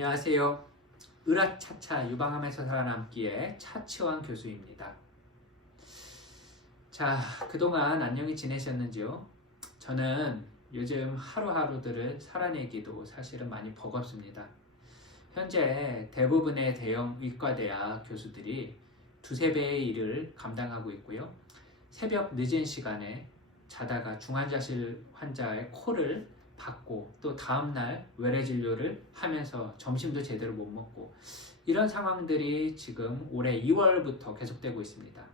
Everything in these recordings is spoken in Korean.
안녕하세요. 으라차차 유방암에서 살아남기의 차치원 교수입니다. 자, 그동안 안녕히 지내셨는지요? 저는 요즘 하루하루들을 살아내기도 사실은 많이 버겁습니다. 현재 대부분의 대형 의과대학 교수들이 두세 배의 일을 감당하고 있고요. 새벽 늦은 시간에 자다가 중환자실 환자의 콜을 받고 또 다음날 외래 진료를 하면서 점심도 제대로 못 먹고 이런 상황들이 지금 올해 2월부터 계속되고 있습니다.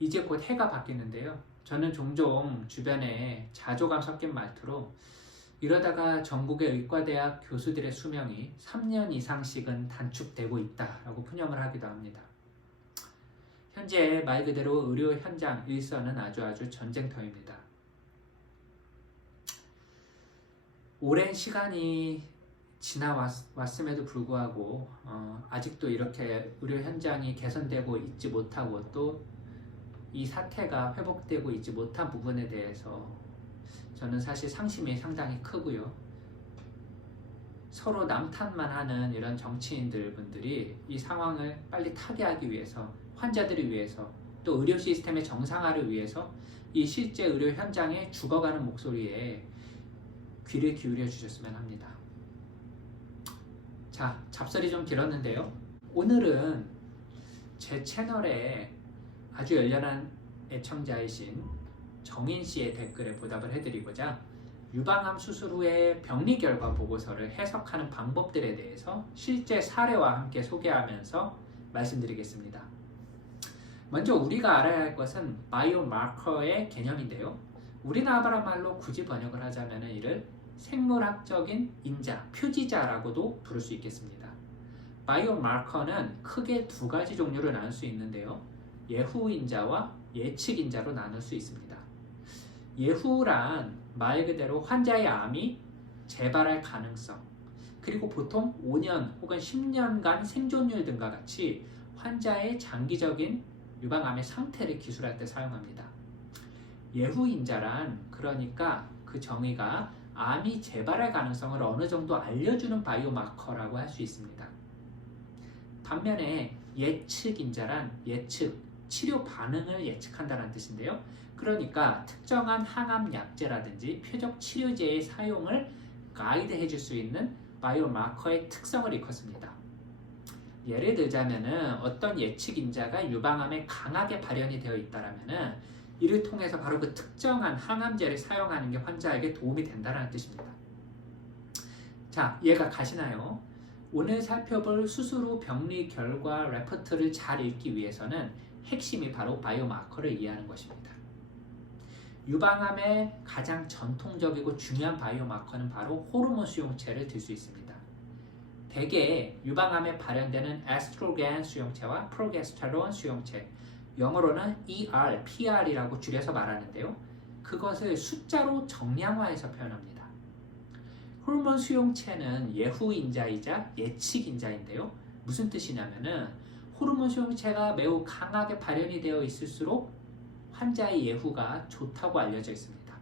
이제 곧 해가 바뀌는데요. 저는 종종 주변에 자조감 섞인 말투로 이러다가 전국의 의과대학 교수들의 수명이 3년 이상씩은 단축되고 있다라고 푸념을 하기도 합니다. 현재 말 그대로 의료 현장 일선은 아주 전쟁터입니다. 오랜 시간이 지나왔음에도 불구하고 아직도 이렇게 의료 현장이 개선되고 있지 못하고 또 이 사태가 회복되고 있지 못한 부분에 대해서 저는 사실 상심이 상당히 크고요. 서로 남탓만 하는 이런 정치인들 분들이 이 상황을 빨리 타개하기 위해서, 환자들을 위해서, 또 의료 시스템의 정상화를 위해서 이 실제 의료 현장에 죽어가는 목소리에 귀를 기울여 주셨으면 합니다. 자, 잡설이 좀 길었는데요. 오늘은 제 채널에 아주 열렬한 애청자이신 정인 씨의 댓글에 보답을 해드리고자 유방암 수술 후의 병리 결과 보고서를 해석하는 방법들에 대해서 실제 사례와 함께 소개하면서 말씀드리겠습니다. 먼저 우리가 알아야 할 것은 바이오마커의 개념인데요. 우리나라 말로 굳이 번역을 하자면 이를 생물학적인 인자, 표지자라고도 부를 수 있겠습니다. 바이오마커는 크게 두 가지 종류로 나눌 수 있는데요. 예후인자와 예측인자로 나눌 수 있습니다. 예후란 말 그대로 환자의 암이 재발할 가능성, 그리고 보통 5년 혹은 10년간 생존율 등과 같이 환자의 장기적인 유방암의 상태를 기술할 때 사용합니다. 예후인자란 그러니까 그 정의가 암이 재발할 가능성을 어느 정도 알려주는 바이오마커라고 할 수 있습니다. 반면에 예측인자란 예측, 치료 반응을 예측한다는 뜻인데요. 그러니까 특정한 항암 약제라든지 표적 치료제의 사용을 가이드해 줄 수 있는 바이오마커의 특성을 일컫습니다. 예를 들자면은 어떤 예측인자가 유방암에 강하게 발현이 되어 있다라면은 이를 통해서 바로 그 특정한 항암제를 사용하는 게 환자에게 도움이 된다는 뜻입니다. 자, 이해가 가시나요? 오늘 살펴볼 수술 후 병리 결과 레포트를 잘 읽기 위해서는 핵심이 바로 바이오마커를 이해하는 것입니다. 유방암의 가장 전통적이고 중요한 바이오마커는 바로 호르몬 수용체를 들 수 있습니다. 대개 유방암에 발현되는 에스트로겐 수용체와 프로게스테론 수용체, 영어로는 ER, PR이라고 줄여서 말하는데요. 그것을 숫자로 정량화해서 표현합니다. 호르몬 수용체는 예후인자이자 예측인자인데요. 무슨 뜻이냐면은 호르몬 수용체가 매우 강하게 발현이 되어 있을수록 환자의 예후가 좋다고 알려져 있습니다.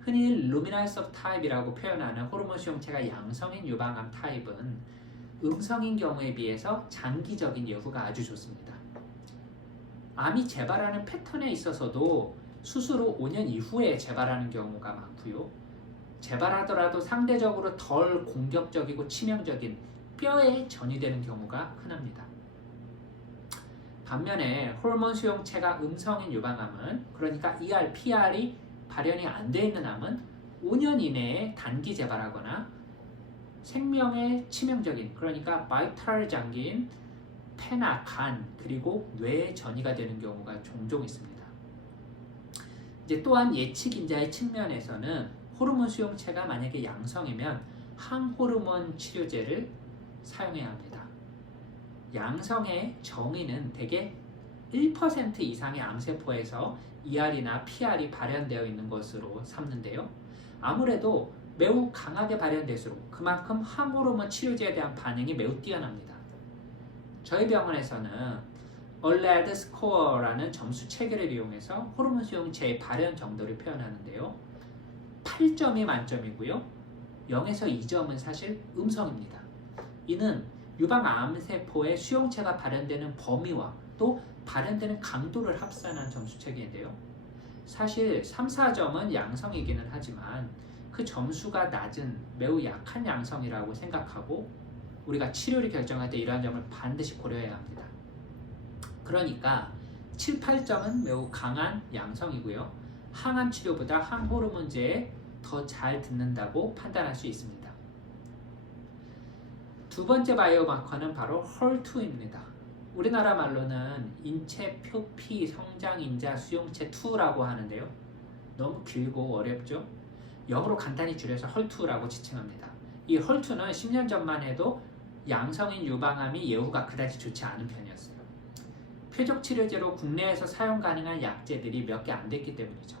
흔히 루미널 서브타입이라고 표현하는 호르몬 수용체가 양성인 유방암 타입은 음성인 경우에 비해서 장기적인 예후가 아주 좋습니다. 암이 재발하는 패턴에 있어서도 수술 후 5년 이후에 재발하는 경우가 많고요. 재발하더라도 상대적으로 덜 공격적이고 치명적인 뼈에 전이되는 경우가 흔합니다. 반면에 호르몬 수용체가 음성인 유방암은, 그러니까 ER, PR이 발현이 안 돼 있는 암은 5년 이내에 단기 재발하거나 생명에 치명적인, 그러니까 바이탈 장기인 폐나 간, 그리고 뇌에 전이가 되는 경우가 종종 있습니다. 이제 또한 예측인자의 측면에서는 호르몬 수용체가 만약에 양성이면 항호르몬 치료제를 사용해야 합니다. 양성의 정의는 대개 1% 이상의 암세포에서 ER이나 PR이 발현되어 있는 것으로 삼는데요. 아무래도 매우 강하게 발현될수록 그만큼 항호르몬 치료제에 대한 반응이 매우 뛰어납니다. 저희 병원에서는 얼레드 스코어라는 점수 체계를 이용해서 호르몬 수용체의 발현 정도를 표현하는데요. 8점이 만점이고요. 0에서 2점은 사실 음성입니다. 이는 유방암세포의 수용체가 발현되는 범위와 또 발현되는 강도를 합산한 점수 체계인데요. 사실 3, 4점은 양성이기는 하지만 그 점수가 낮은 매우 약한 양성이라고 생각하고 우리가 치료를 결정할 때 이러한 점을 반드시 고려해야 합니다. 그러니까 7, 8점은 매우 강한 양성이고요. 항암 치료보다 항호르몬제에 더 잘 듣는다고 판단할 수 있습니다. 두 번째 바이오마커는 바로 헐2입니다. 우리나라 말로는 인체 표피 성장인자 수용체 2라고 하는데요. 너무 길고 어렵죠? 영어로 간단히 줄여서 헐2라고 지칭합니다. 이 헐2는 10년 전만 해도 양성인 유방암이 예후가 그다지 좋지 않은 편이었어요. 표적 치료제로 국내에서 사용 가능한 약제들이 몇 개 안 됐기 때문이죠.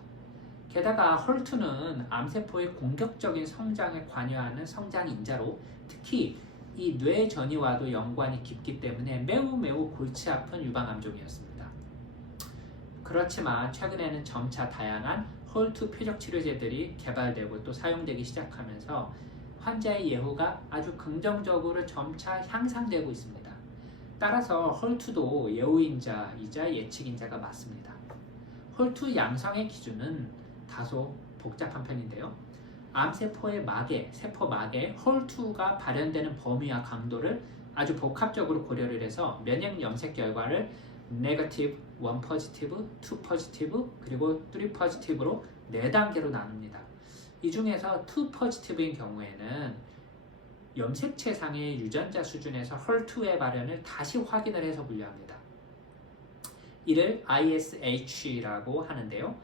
게다가 헐2는 암세포의 공격적인 성장에 관여하는 성장인자로 특히 이 뇌 전이와도 연관이 깊기 때문에 매우 골치 아픈 유방암종이었습니다. 그렇지만 최근에는 점차 다양한 헐2 표적 치료제들이 개발되고 또 사용되기 시작하면서 환자의 예후가 아주 긍정적으로 점차 향상되고 있습니다. 따라서 헐2도 예후인자이자 예측인자가 맞습니다. 헐2 양성의 기준은 다소 복잡한 편인데요. 암세포의 막에, 세포막에 헐2가 발현되는 범위와 강도를 아주 복합적으로 고려를 해서 면역 염색 결과를 네거티브, 1 포지티브, 2 포지티브, 그리고 3 포지티브로 4단계로 나눕니다. 이 중에서 2 포지티브인 경우에는 염색체상의 유전자 수준에서 헐2의 발현을 다시 확인을 해서 분류합니다. 이를 ISH라고 하는데요.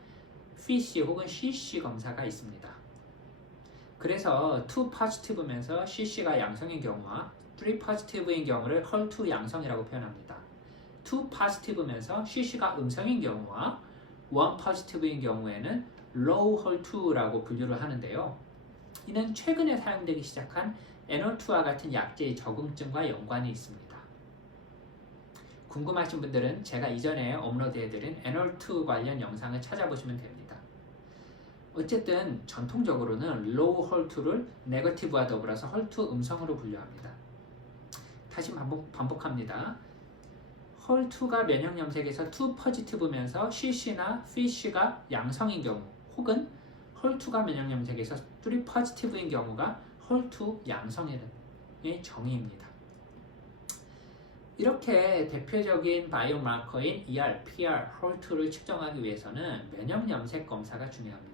FISH 혹은 CC 검사가 있습니다. 그래서 2 포지티브면서 CC가 양성인 경우와 3 포지티브인 경우를 헐2 양성이라고 표현합니다. 2 포지티브면서 CC가 음성인 경우와 1 포지티브인 경우에는 low 헐2라고 분류를 하는데요. 이는 최근에 사용되기 시작한 NO2와 같은 약제의 적응증과 연관이 있습니다. 궁금하신 분들은 제가 이전에 업로드해드린 NO2 관련 영상을 찾아보시면 됩니다. 어쨌든 전통적으로는 low 헐2를 네거티브와 더불어서 헐2 음성으로 분류합니다. 다시 반복합니다. 헐2가 면역 염색에서 2 포지티브면서 CC나 FISH가 양성인 경우 혹은 헐2가 면역 염색에서 3 포지티브인 경우가 헐2 양성의 정의입니다. 이렇게 대표적인 바이오마커인 ER, PR, 헐2를 측정하기 위해서는 면역 염색 검사가 중요합니다.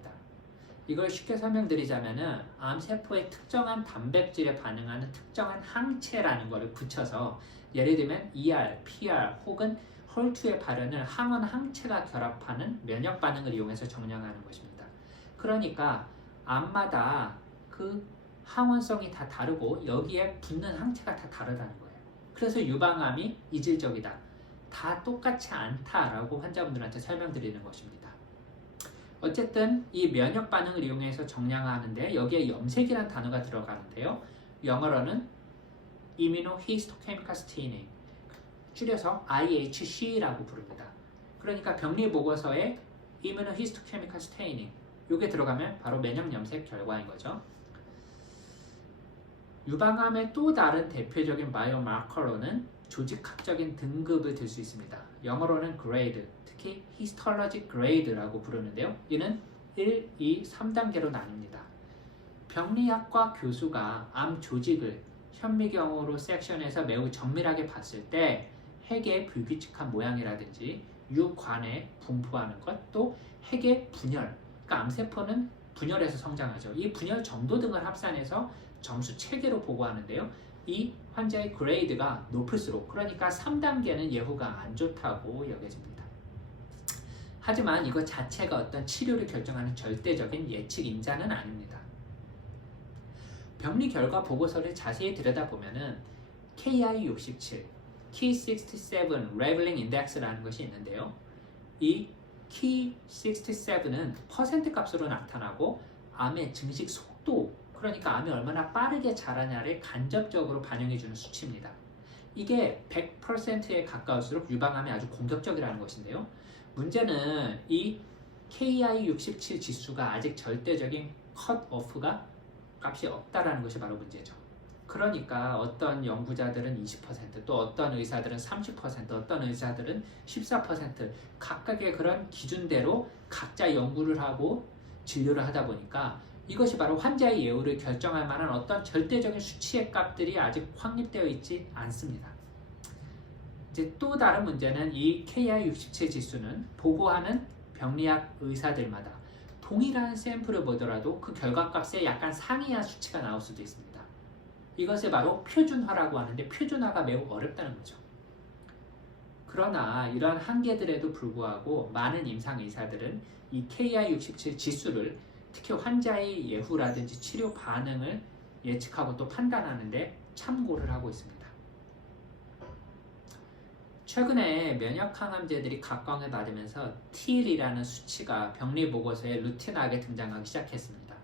이걸 쉽게 설명드리자면은 암세포의 특정한 단백질에 반응하는 특정한 항체라는 것을 붙여서 예를 들면 ER, PR 혹은 헐2의 발현을 항원 항체가 결합하는 면역 반응을 이용해서 정량하는 것입니다. 그러니까 암마다 그 항원성이 다 다르고 여기에 붙는 항체가 다 다르다는 거예요. 그래서 유방암이 이질적이다. 다 똑같지 않다라고 환자분들한테 설명드리는 것입니다. 어쨌든 이 면역 반응을 이용해서 정량하는데 여기에 염색이라는 단어가 들어가는데요. 영어로는 Immunohistochemical Staining, 줄여서 IHC라고 부릅니다. 그러니까 병리 보고서에 Immunohistochemical Staining 이게 들어가면 바로 면역 염색 결과인 거죠. 유방암의 또 다른 대표적인 바이오마커로는 조직학적인 등급을 들 수 있습니다. 영어로는 grade, 특히 histologic grade라고 부르는데요. 이는 1, 2, 3단계로 나뉩니다. 병리학과 교수가 암 조직을 현미경으로 섹션해서 매우 정밀하게 봤을 때 핵의 불규칙한 모양이라든지 유관에 분포하는 것, 또 핵의 분열, 그러니까 암세포는 분열해서 성장하죠. 이 분열 정도 등을 합산해서 점수 체계로 보고하는데요. 이 환자의 그레이드가 높을수록, 그러니까 3단계는 예후가 안 좋다고 여겨집니다. 하지만 이것 자체가 어떤 치료를 결정하는 절대적인 예측 인자는 아닙니다. 병리 결과 보고서를 자세히 들여다보면은 KI67, Ki67 Leveling Index라는 것이 있는데요. 이 Ki67은 퍼센트 값으로 나타나고 암의 증식 속도, 그러니까 암이 얼마나 빠르게 자라냐를 간접적으로 반영해주는 수치입니다. 이게 100%에 가까울수록 유방암이 아주 공격적이라는 것인데요. 문제는 이 KI67 지수가 아직 절대적인 컷오프가 값이 없다라는 것이 바로 문제죠. 그러니까 어떤 연구자들은 20%, 또 어떤 의사들은 30%, 어떤 의사들은 14% 각각의 그런 기준대로 각자 연구를 하고 진료를 하다 보니까 이것이 바로 환자의 예후를 결정할 만한 어떤 절대적인 수치의 값들이 아직 확립되어 있지 않습니다. 이제 또 다른 문제는 이 KI67 지수는 보고하는 병리학 의사들마다 동일한 샘플을 보더라도 그 결과값에 약간 상이한 수치가 나올 수도 있습니다. 이것을 바로 표준화라고 하는데 표준화가 매우 어렵다는 거죠. 그러나 이런 한계들에도 불구하고 많은 임상 의사들은 이 KI67 지수를 특히 환자의 예후라든지 치료 반응을 예측하고 또 판단하는데 참고를 하고 있습니다. 최근에 면역 항암제들이 각광을 받으면서 TIL이라는 수치가 병리 보고서에 루틴하게 등장하기 시작했습니다.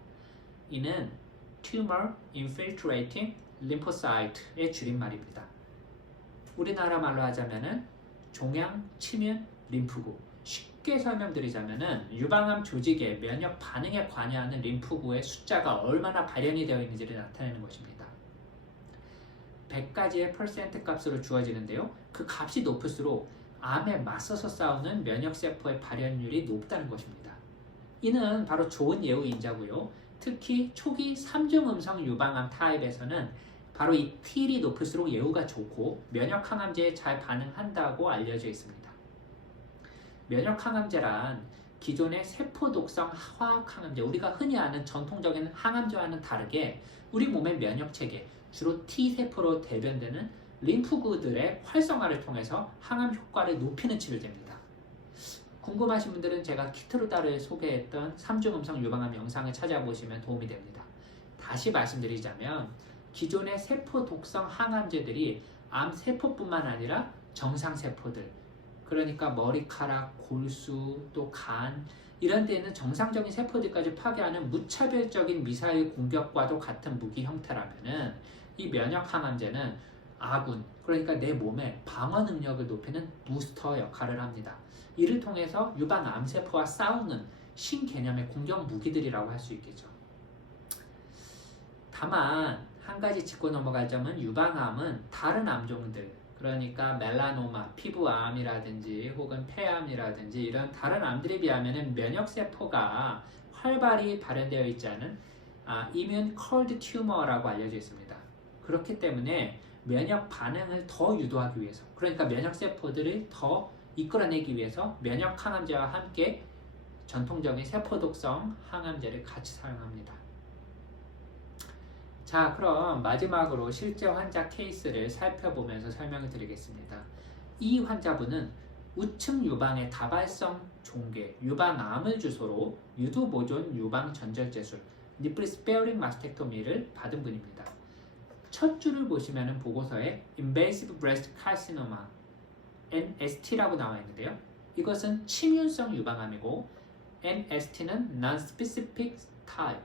이는 Tumor Infiltrating Lymphocyte의 줄임말입니다. 우리나라 말로 하자면은 종양 침윤 림프구. 쉽게 설명드리자면은 유방암 조직의 면역 반응에 관여하는 림프구의 숫자가 얼마나 발현이 되어 있는지를 나타내는 것입니다. 100가지의 퍼센트 값으로 주어지는데요. 그 값이 높을수록 암에 맞서서 싸우는 면역세포의 발현율이 높다는 것입니다. 이는 바로 좋은 예후 인자고요. 특히 초기 3중 음성 유방암 타입에서는 바로 이 TIL이 높을수록 예후가 좋고 면역 항암제에 잘 반응한다고 알려져 있습니다. 면역 항암제란 기존의 세포 독성 화학 항암제, 우리가 흔히 아는 전통적인 항암제와는 다르게 우리 몸의 면역 체계, 주로 T세포로 대변되는 림프구들의 활성화를 통해서 항암 효과를 높이는 치료제입니다. 궁금하신 분들은 제가 키트루다를 소개했던 3중 음성 유방암 영상을 찾아보시면 도움이 됩니다. 다시 말씀드리자면 기존의 세포 독성 항암제들이 암 세포뿐만 아니라 정상 세포들, 그러니까 머리카락, 골수, 또 간 이런 데는 정상적인 세포들까지 파괴하는 무차별적인 미사일 공격과도 같은 무기 형태라면은 이 면역 항암제는 아군, 그러니까 내 몸의 방어 능력을 높이는 부스터 역할을 합니다. 이를 통해서 유방 암세포와 싸우는 신개념의 공격 무기들이라고 할 수 있겠죠. 다만 한 가지 짚고 넘어갈 점은 유방암은 다른 암종들, 그러니까 멜라노마, 피부암이라든지 혹은 폐암이라든지 이런 다른 암들에 비하면 면역세포가 활발히 발현되어 있지 않은 이뮨 컬드 튜머라고 알려져 있습니다. 그렇기 때문에 면역 반응을 더 유도하기 위해서, 그러니까 면역세포들을 더 이끌어내기 위해서 면역 항암제와 함께 전통적인 세포독성 항암제를 같이 사용합니다. 자, 그럼 마지막으로 실제 환자 케이스를 살펴보면서 설명을 드리겠습니다. 이 환자분은 우측 유방의 다발성 종괴, 유방암을 주소로 유두보존 유방 전절제술, 니플 스페어링 마스텍토미를 받은 분입니다. 첫 줄을 보시면 보고서에 Invasive Breast Carcinoma, NST라고 나와 있는데요. 이것은 침윤성 유방암이고 NST는 Non-Specific Type,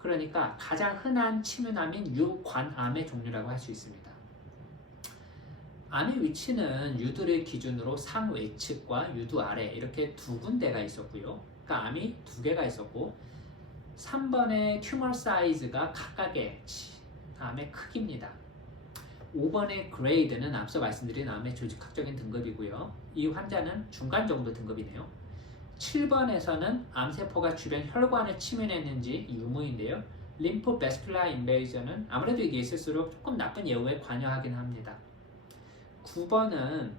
그러니까 가장 흔한 침윤암인 유관암의 종류라고 할 수 있습니다. 암의 위치는 유두를 기준으로 상외측과 유두 아래 이렇게 두 군데가 있었고요. 그러니까 암이 두 개가 있었고 3번의 튜머 사이즈가 각각의 암의 크기입니다. 5번의 그레이드는 앞서 말씀드린 암의 조직학적인 등급이고요. 이 환자는 중간 정도 등급이네요. 7번에서는 암세포가 주변 혈관을 침윤했는지 유무인데요. 림포베스큘라 인베이전은 아무래도 이게 있을수록 조금 나쁜 예후에 관여하긴 합니다. 9번은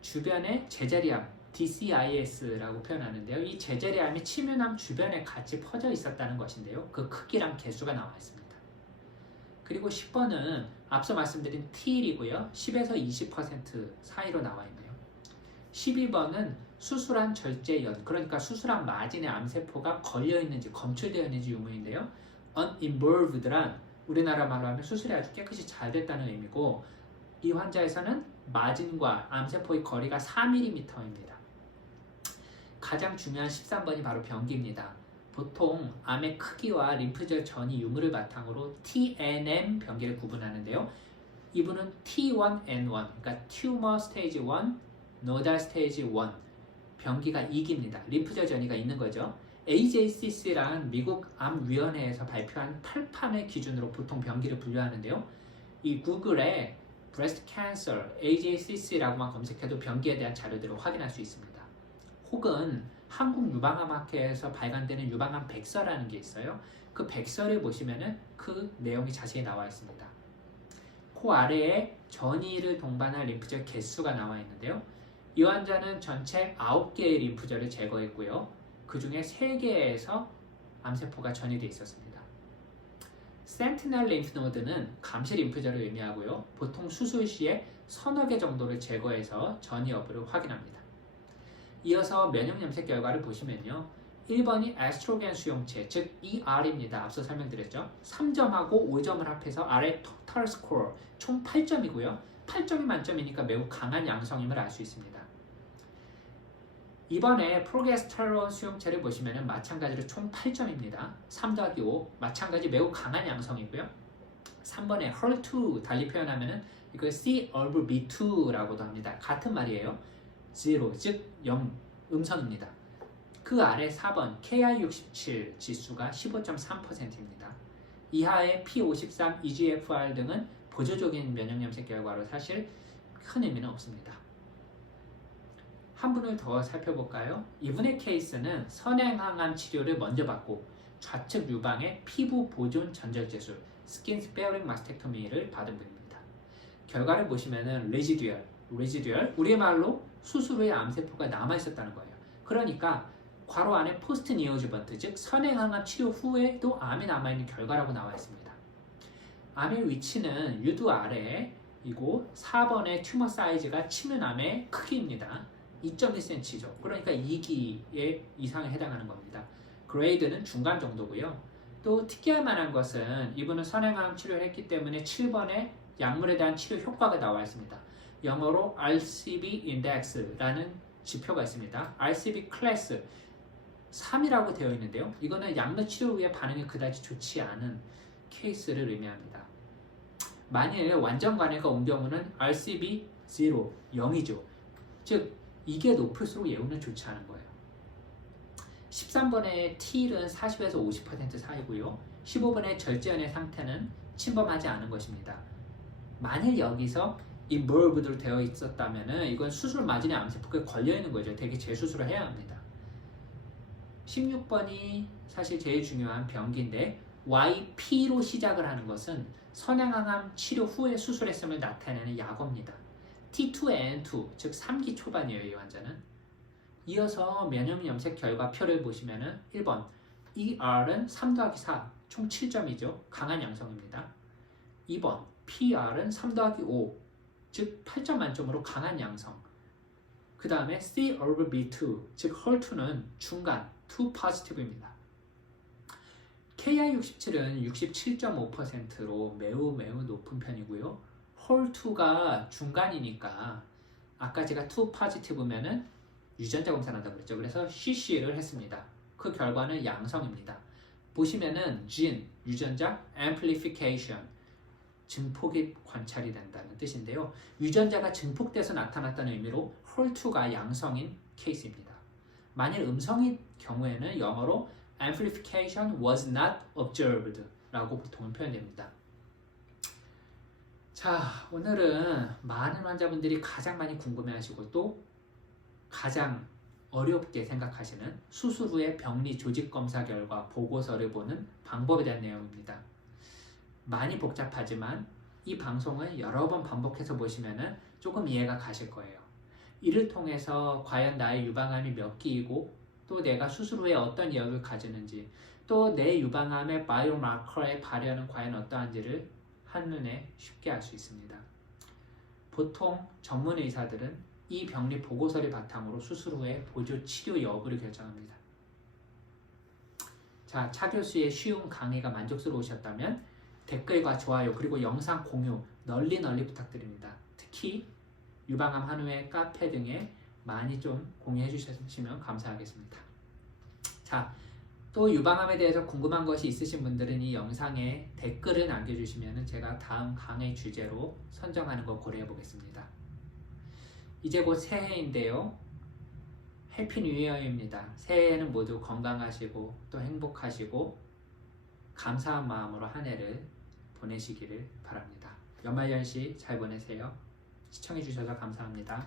주변에 제자리암, DCIS라고 표현하는데요. 이 제자리암이 침윤암 주변에 같이 퍼져 있었다는 것인데요. 그 크기랑 개수가 나와 있습니다. 그리고 10번은 앞서 말씀드린 TIL이고요. 10에서 20% 사이로 나와 있네요. 12번은 수술한 절제연, 그러니까 수술한 마진에 암세포가 걸려있는지 검출되어 있는지 유무인데요. uninvolved란 우리나라 말로 하면 수술이 아주 깨끗이 잘 됐다는 의미고 이 환자에서는 마진과 암세포의 거리가 4mm입니다. 가장 중요한 13번이 바로 병기입니다. 보통 암의 크기와 림프절 전이 유무를 바탕으로 TNM 병기를 구분하는데요. 이분은 T1N1, 그러니까 Tumor Stage 1, Nodal Stage 1, 병기가 2기입니다. 림프절 전이가 있는 거죠. AJCC란 미국 암위원회에서 발표한 8판의 기준으로 보통 병기를 분류하는데요. 이 구글에 breast cancer, AJCC라고만 검색해도 병기에 대한 자료들을 확인할 수 있습니다. 혹은 한국 유방암학회에서 발간되는 유방암 백서라는 게 있어요. 그 백서를 보시면은 그 내용이 자세히 나와 있습니다. 코 아래에 전이를 동반한 림프절 개수가 나와 있는데요. 이 환자는 전체 9개의 림프절을 제거했고요. 그 중에 3개에서 암세포가 전이되어 있었습니다. 센티넬 림프노드는 감시 림프절을 의미하고요. 보통 수술 시에 서너 개 정도를 제거해서 전이 여부를 확인합니다. 이어서 면역 염색 결과를 보시면요. 1번이 에스트로겐 수용체, 즉 ER입니다. 앞서 설명드렸죠. 3점하고 5점을 합해서 아래 토탈 스코어 총 8점이고요. 8점이 만점이니까 매우 강한 양성임을 알 수 있습니다. 이번에 프로게스테론 수용체를 보시면 마찬가지로 총 8점입니다. 3 더하기 5 마찬가지 매우 강한 양성이고요. 3번에 HER2 달리 표현하면 이걸 CERB2라고도 합니다. 같은 말이에요. 0, 즉 0, 음성입니다. 그 아래 4번 KI67 지수가 15.3%입니다. 이하의 P53, EGFR 등은 보조적인 면역염색 결과로 사실 큰 의미는 없습니다. 한 분을 더 살펴볼까요? 이분의 케이스는 선행항암 치료를 먼저 받고 좌측 유방의 피부 보존 전절제술 스킨 스페어링 마스텍토미를 받은 분입니다. 결과를 보시면은 레지듀얼 우리말로 수술 후에 암세포가 남아있었다는 거예요. 그러니까 괄호 안에 포스트 니오주번트 즉 선행항암 치료 후에도 암이 남아있는 결과라고 나와 있습니다. 암의 위치는 유두 아래이고 4번의 튜머 사이즈가 침윤암의 크기입니다. 2.1cm죠. 그러니까 2기의 이상에 해당하는 겁니다. 그레이드는 중간 정도고요. 또 특이할 만한 것은 이분은 선행암 치료를 했기 때문에 7번에 약물에 대한 치료 효과가 나와 있습니다. 영어로 RCB index라는 지표가 있습니다. RCB 클래스 3이라고 되어 있는데요. 이거는 약물 치료 후에 반응이 그다지 좋지 않은 케이스를 의미합니다. 만일 완전 관해가 온 경우는 RCB 0, 0이죠. 즉 이게 높을수록 예후는 좋지 않은 거예요. 13번의 T는 40에서 50% 사이고요. 15번의 절제연의 상태는 침범하지 않은 것입니다. 만일 여기서 involved로 되어 있었다면 이건 수술 마진에 암세포가 걸려있는 거죠. 되게 재수술을 해야 합니다. 16번이 사실 제일 중요한 병기인데 YP로 시작을 하는 것은 선행항암 치료 후에 수술했음을 나타내는 약어입니다. T2N2 즉 3기 초반이에요. 이 환자는. 이어서 면역 염색 결과표를 보시면은 1번 ER은 3 더하기 4 총 7점이죠. 강한 양성입니다. 2번 PR은 3 더하기 5 즉 8점 만점으로 강한 양성. 그 다음에 CERB2 즉 HER2는 중간 2 positive입니다. KI67은 67.5%로 매우 높은 편이고요. HER2가 중간이니까 아까 제가 2 positive면은 유전자 검사를 한다고 그랬죠. 그래서 CC를 했습니다. 그 결과는 양성입니다. 보시면은 gene, 유전자, amplification, 증폭이 관찰이 된다는 뜻인데요. 유전자가 증폭돼서 나타났다는 의미로 HER2가 양성인 케이스입니다. 만일 음성인 경우에는 영어로 amplification was not observed 라고 보통은 표현됩니다. 자, 오늘은 많은 환자분들이 가장 많이 궁금해하시고 또 가장 어렵게 생각하시는 수술 후의 병리 조직 검사 결과 보고서를 보는 방법에 대한 내용입니다. 많이 복잡하지만 이 방송을 여러 번 반복해서 보시면 조금 이해가 가실 거예요. 이를 통해서 과연 나의 유방암이 몇 기이고 또 내가 수술 후에 어떤 여력을 가지는지 또 내 유방암의 바이오마커의 발현은 과연 어떠한지를 한눈에 쉽게 알 수 있습니다. 보통 전문 의사들은 이 병리 보고서를 바탕으로 수술 후에 보조 치료 여부를 결정합니다. 자, 차 교수의 쉬운 강의가 만족스러우셨다면 댓글과 좋아요 그리고 영상 공유 널리 부탁드립니다. 특히 유방암 한우의 카페 등에 많이 좀 공유해 주시면 감사하겠습니다. 자, 또 유방암에 대해서 궁금한 것이 있으신 분들은 이 영상에 댓글을 남겨주시면 제가 다음 강의 주제로 선정하는 거 고려해 보겠습니다. 이제 곧 새해인데요. 해피 뉴 이어입니다. 새해에는 모두 건강하시고 또 행복하시고 감사한 마음으로 한 해를 보내시기를 바랍니다. 연말연시 잘 보내세요. 시청해주셔서 감사합니다.